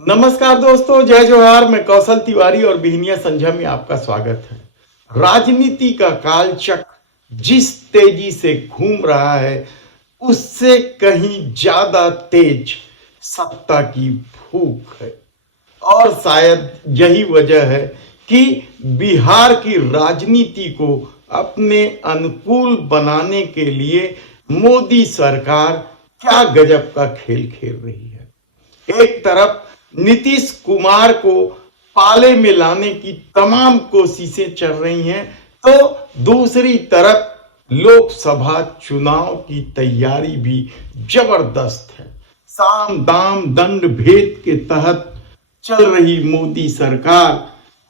नमस्कार दोस्तों, जय जोहार। मैं कौशल तिवारी और बिहनिया संझा में आपका स्वागत है। राजनीति का कालचक्र जिस तेजी से घूम रहा है उससे कहीं ज्यादा तेज सत्ता की भूख है और शायद यही वजह है कि बिहार की राजनीति को अपने अनुकूल बनाने के लिए मोदी सरकार क्या गजब का खेल खेल रही है। एक तरफ नीतीश कुमार को पाले में लाने की तमाम कोशिशें चल रही हैं, तो दूसरी तरफ लोकसभा चुनाव की तैयारी भी जबरदस्त है। साम दाम दंड भेद के तहत चल रही मोदी सरकार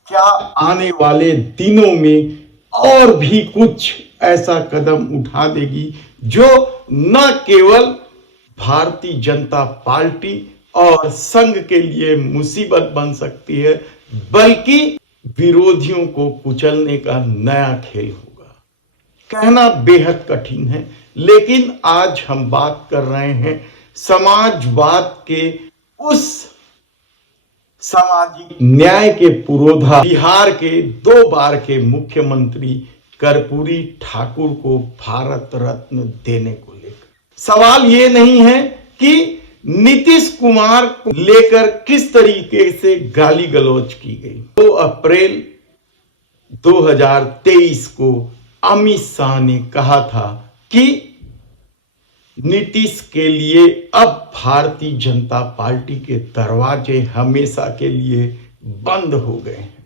क्या आने वाले दिनों में और भी कुछ ऐसा कदम उठा देगी जो न केवल भारतीय जनता पार्टी और संघ के लिए मुसीबत बन सकती है, बल्कि विरोधियों को कुचलने का नया खेल होगा। कहना बेहद कठिन है, लेकिन आज हम बात कर रहे हैं समाजवाद के उस सामाजिक न्याय के पुरोधा बिहार के 2 बार के मुख्यमंत्री कर्पूरी ठाकुर को भारत रत्न देने को लेकर। सवाल ये नहीं है कि नीतीश कुमार को लेकर किस तरीके से गाली गलौज की गई। 2 अप्रैल 2023 को अमित शाह ने कहा था कि नीतीश के लिए अब भारतीय जनता पार्टी के दरवाजे हमेशा के लिए बंद हो गए हैं।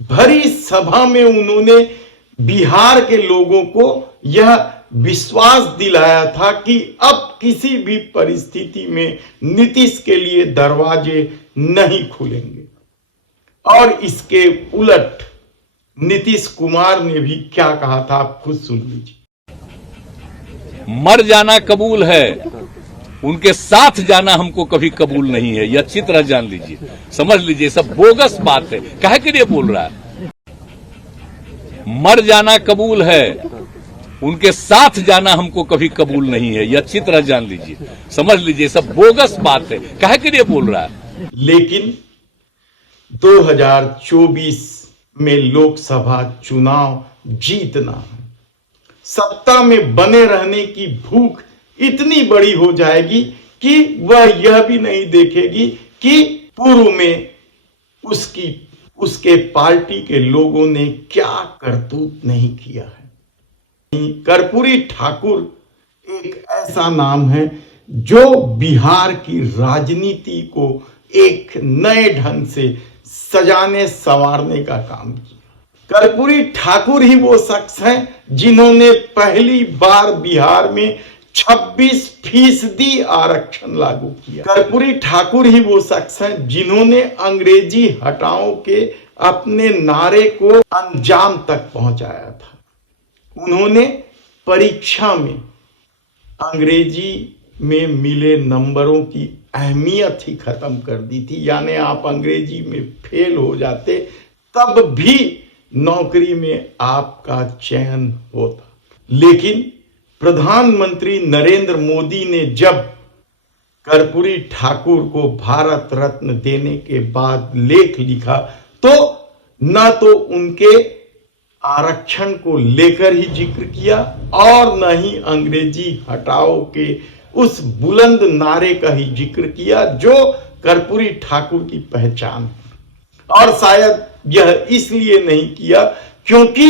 भरी सभा में उन्होंने बिहार के लोगों को यह विश्वास दिलाया था कि अब किसी भी परिस्थिति में नीतीश के लिए दरवाजे नहीं खुलेंगे। और इसके उलट नीतीश कुमार ने भी क्या कहा था, आप खुद सुन लीजिए। मर जाना कबूल है, उनके साथ जाना हमको कभी कबूल नहीं है। यह अच्छी तरह जान लीजिए, समझ लीजिए, सब बोगस बात है। काहे के लिए बोल रहा है? मर जाना कबूल है, उनके साथ जाना हमको कभी कबूल नहीं है। यह अच्छी तरह जान लीजिए, समझ लीजिए, सब बोगस बात है। काहे के लिए बोल रहा है? लेकिन 2024 में लोकसभा चुनाव जीतना है। सत्ता में बने रहने की भूख इतनी बड़ी हो जाएगी कि वह यह भी नहीं देखेगी कि पूर्व में उसके पार्टी के लोगों ने क्या करतूत नहीं किया है। कर्पूरी ठाकुर एक ऐसा नाम है जो बिहार की राजनीति को एक नए ढंग से सजाने संवारने का काम किया। कर्पूरी ठाकुर ही वो शख्स हैं जिन्होंने पहली बार बिहार में 26% आरक्षण लागू किया। कर्पूरी ठाकुर ही वो शख्स हैं जिन्होंने अंग्रेजी हटाओ के अपने नारे को अंजाम तक पहुंचाया था। उन्होंने परीक्षा में अंग्रेजी में मिले नंबरों की अहमियत ही खत्म कर दी थी। यानी आप अंग्रेजी में फेल हो जाते तब भी नौकरी में आपका चयन होता। लेकिन प्रधानमंत्री नरेंद्र मोदी ने जब कर्पूरी ठाकुर को भारत रत्न देने के बाद लेख लिखा तो न तो उनके आरक्षण को लेकर ही जिक्र किया और न ही अंग्रेजी हटाओ के उस बुलंद नारे का ही जिक्र किया जो कर्पूरी ठाकुर की पहचान है। और शायद यह इसलिए नहीं किया क्योंकि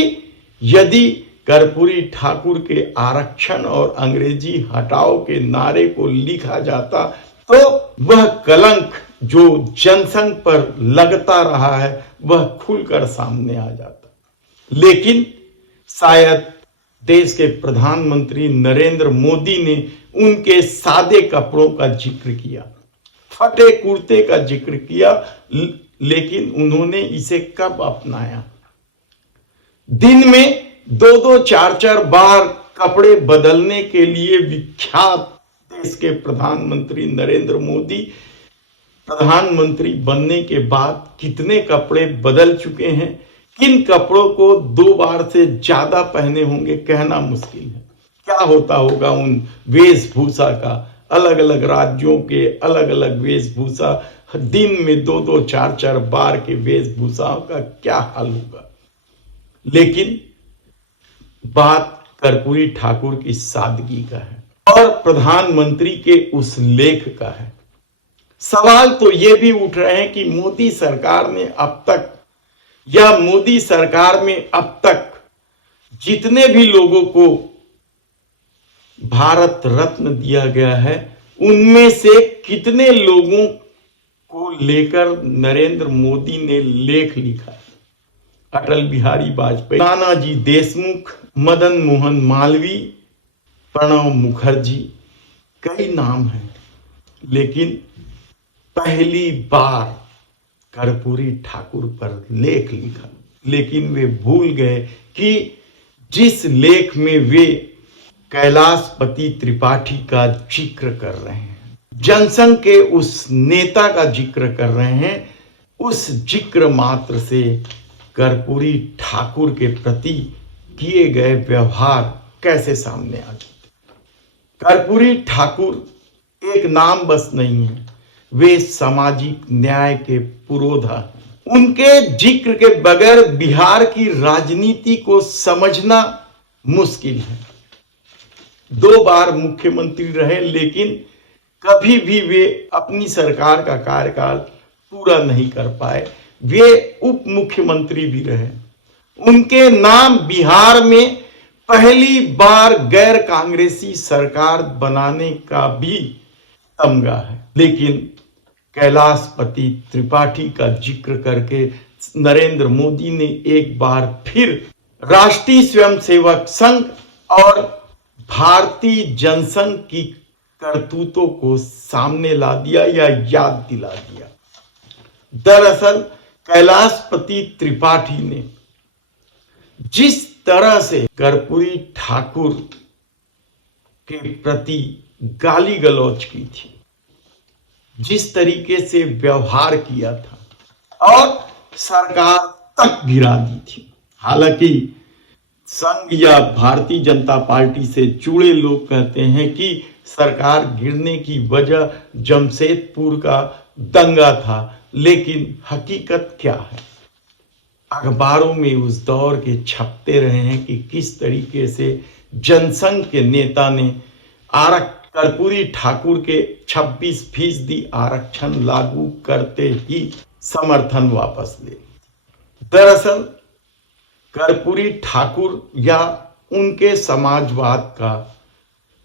यदि कर्पूरी ठाकुर के आरक्षण और अंग्रेजी हटाओ के नारे को लिखा जाता तो वह कलंक जो जनसंघ पर लगता रहा है वह खुलकर सामने आ जाता। लेकिन शायद देश के प्रधानमंत्री नरेंद्र मोदी ने उनके सादे कपड़ों का जिक्र किया, फटे कुर्ते का जिक्र किया, लेकिन उन्होंने इसे कब अपनाया? दिन में 2-2, 4-4 बार कपड़े बदलने के लिए विख्यात देश के प्रधानमंत्री नरेंद्र मोदी प्रधानमंत्री बनने के बाद कितने कपड़े बदल चुके हैं? किन कपड़ों को 2 बार से ज्यादा पहने होंगे कहना मुश्किल है। क्या होता होगा उन वेशभूषा का अलग अलग राज्यों के अलग अलग वेशभूषा, दिन में 2-2 4-4 बार के वेशभूषाओं का क्या हाल होगा। लेकिन बात कर्पूरी ठाकुर की सादगी का है और प्रधानमंत्री के उस लेख का है। सवाल तो ये भी उठ रहे हैं कि मोदी सरकार ने अब तक या मोदी सरकार में अब तक जितने भी लोगों को भारत रत्न दिया गया है, उनमें से कितने लोगों को लेकर नरेंद्र मोदी ने लेख लिखा है। अटल बिहारी वाजपेयी, नानाजी देशमुख, मदन मोहन मालवीय, प्रणब मुखर्जी, कई नाम हैं। लेकिन पहली बार कर्पूरी ठाकुर पर लेख लिखा, लेकिन वे भूल गए कि जिस लेख में वे कैलाशपति त्रिपाठी का जिक्र कर रहे हैं, जनसंघ के उस नेता का जिक्र कर रहे हैं, उस जिक्र मात्र से कर्पूरी ठाकुर के प्रति किए गए व्यवहार कैसे सामने आ जाते। कर्पूरी ठाकुर एक नाम बस नहीं है, वे सामाजिक न्याय के पुरोधा हैं। उनके जिक्र के बगैर बिहार की राजनीति को समझना मुश्किल है। 2 बार मुख्यमंत्री रहे, लेकिन कभी भी वे अपनी सरकार का कार्यकाल पूरा नहीं कर पाए। वे उप मुख्यमंत्री भी रहे। उनके नाम बिहार में पहली बार गैर कांग्रेसी सरकार बनाने का भी तमगा है। लेकिन कैलाशपति त्रिपाठी का जिक्र करके नरेंद्र मोदी ने एक बार फिर राष्ट्रीय स्वयंसेवक संघ और भारतीय जनसंघ की करतूतों को सामने ला दिया या याद दिला दिया। दरअसल कैलाशपति त्रिपाठी ने जिस तरह से कर्पूरी ठाकुर के प्रति गाली गलौज की थी, जिस तरीके से व्यवहार किया था और सरकार तक गिरा दी थी। हालांकि संघ या भारतीय जनता पार्टी से जुड़े लोग कहते हैं कि सरकार गिरने की वजह जमशेदपुर का दंगा था, लेकिन हकीकत क्या है? अखबारों में उस दौर के छपते रहे हैं कि किस तरीके से जनसंघ के नेता ने कर्पूरी ठाकुर के 26% आरक्षण लागू करते ही समर्थन वापस ले। दरअसल कर्पूरी ठाकुर या उनके समाजवाद का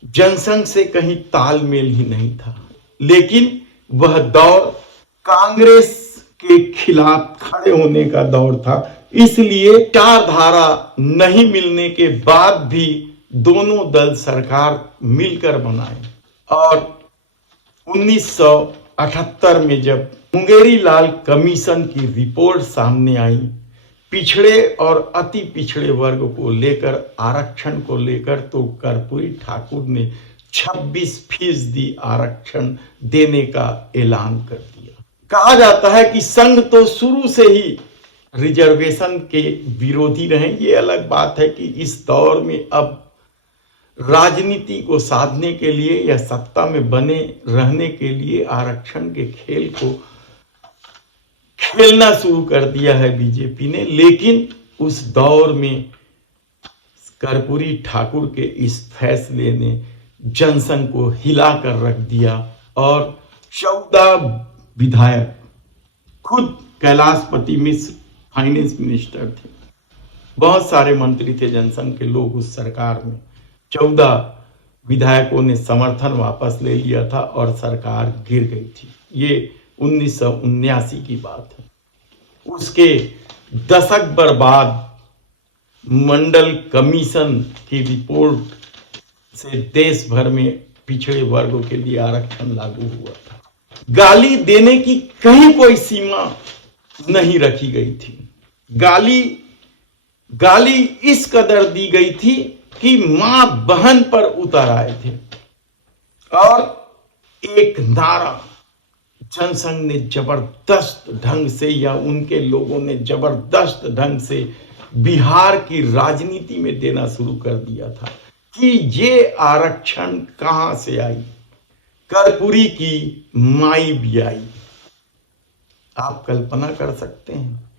जनसंघ से कहीं तालमेल ही नहीं था, लेकिन वह दौर कांग्रेस के खिलाफ खड़े होने का दौर था। इसलिए 4 धारा नहीं मिलने के बाद भी दोनों दल सरकार मिलकर बनाए और 1978 में जब मुंगेरी लाल कमीशन की रिपोर्ट सामने आई, पिछड़े और अति पिछड़े वर्ग को लेकर आरक्षण को लेकर, तो कर्पूरी ठाकुर ने 26% आरक्षण देने का ऐलान कर दिया। कहा जाता है कि संघ तो शुरू से ही रिजर्वेशन के विरोधी रहे। ये अलग बात है कि इस दौर में अब राजनीति को साधने के लिए या सत्ता में बने रहने के लिए आरक्षण के खेल को खेलना शुरू कर दिया है बीजेपी ने। लेकिन उस दौर में कर्पूरी ठाकुर के इस फैसले ने जनसंघ को हिलाकर रख दिया और 14 विधायक, खुद कैलाशपति मिश्र फाइनेंस मिनिस्टर थे, बहुत सारे मंत्री थे जनसंघ के लोग उस सरकार में, 14 विधायकों ने समर्थन वापस ले लिया था और सरकार गिर गई थी। ये 1979 की बात है। उसके दशक भर बाद मंडल कमीशन की रिपोर्ट से देश भर में पिछड़े वर्गों के लिए आरक्षण लागू हुआ था। गाली देने की कहीं कोई सीमा नहीं रखी गई थी। गाली इस कदर दी गई थी कि मां बहन पर उतर आए थे और एक नारा जनसंघ ने जबरदस्त ढंग से या उनके लोगों ने जबरदस्त ढंग से बिहार की राजनीति में देना शुरू कर दिया था कि ये आरक्षण कहां से आई, कर्पूरी की माई बियाई। आप कल्पना कर सकते हैं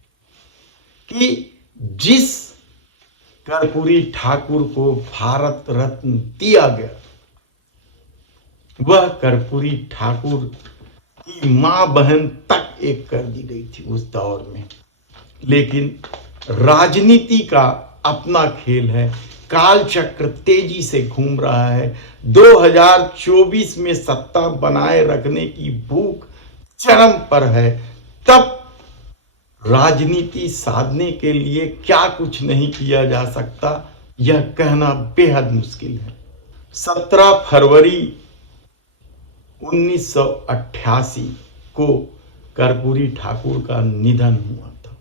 कि जिस कर्पूरी ठाकुर को भारत रत्न दिया गया, वह कर्पूरी ठाकुर की मां बहन तक एक कर दी गई थी उस दौर में। लेकिन राजनीति का अपना खेल है, काल चक्र तेजी से घूम रहा है। 2024 में सत्ता बनाए रखने की भूख चरम पर है, तब राजनीति साधने के लिए क्या कुछ नहीं किया जा सकता, यह कहना बेहद मुश्किल है। 17 फरवरी 1988 को कर्पूरी ठाकुर का निधन हुआ था।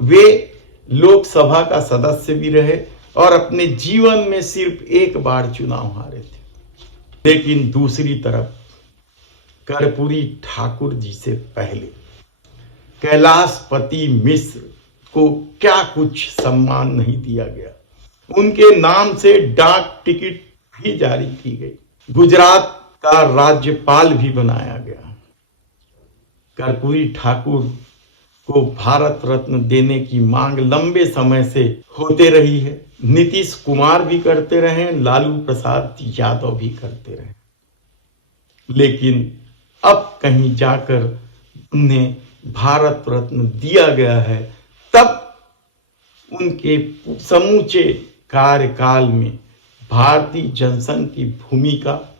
वे लोकसभा का सदस्य भी रहे और अपने जीवन में सिर्फ एक बार चुनाव हारे थे। लेकिन दूसरी तरफ कर्पूरी ठाकुर जी से पहले कैलाशपति मिश्र को क्या कुछ सम्मान नहीं दिया गया। उनके नाम से डाक टिकट भी जारी की गई, गुजरात का राज्यपाल भी बनाया गया। कर्पूरी ठाकुर को भारत रत्न देने की मांग लंबे समय से होते रही है। नीतीश कुमार भी करते रहे, लालू प्रसाद यादव भी करते रहे, लेकिन अब कहीं जाकर उन्हें भारत रत्न दिया गया है। तब उनके समूचे कार्यकाल में भारतीय जनसंघ की भूमिका,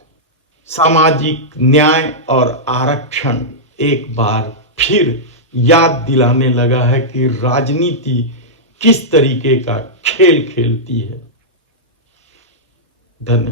सामाजिक न्याय और आरक्षण एक बार फिर याद दिलाने लगा है कि राजनीति किस तरीके का खेल खेलती है। धन्यवाद।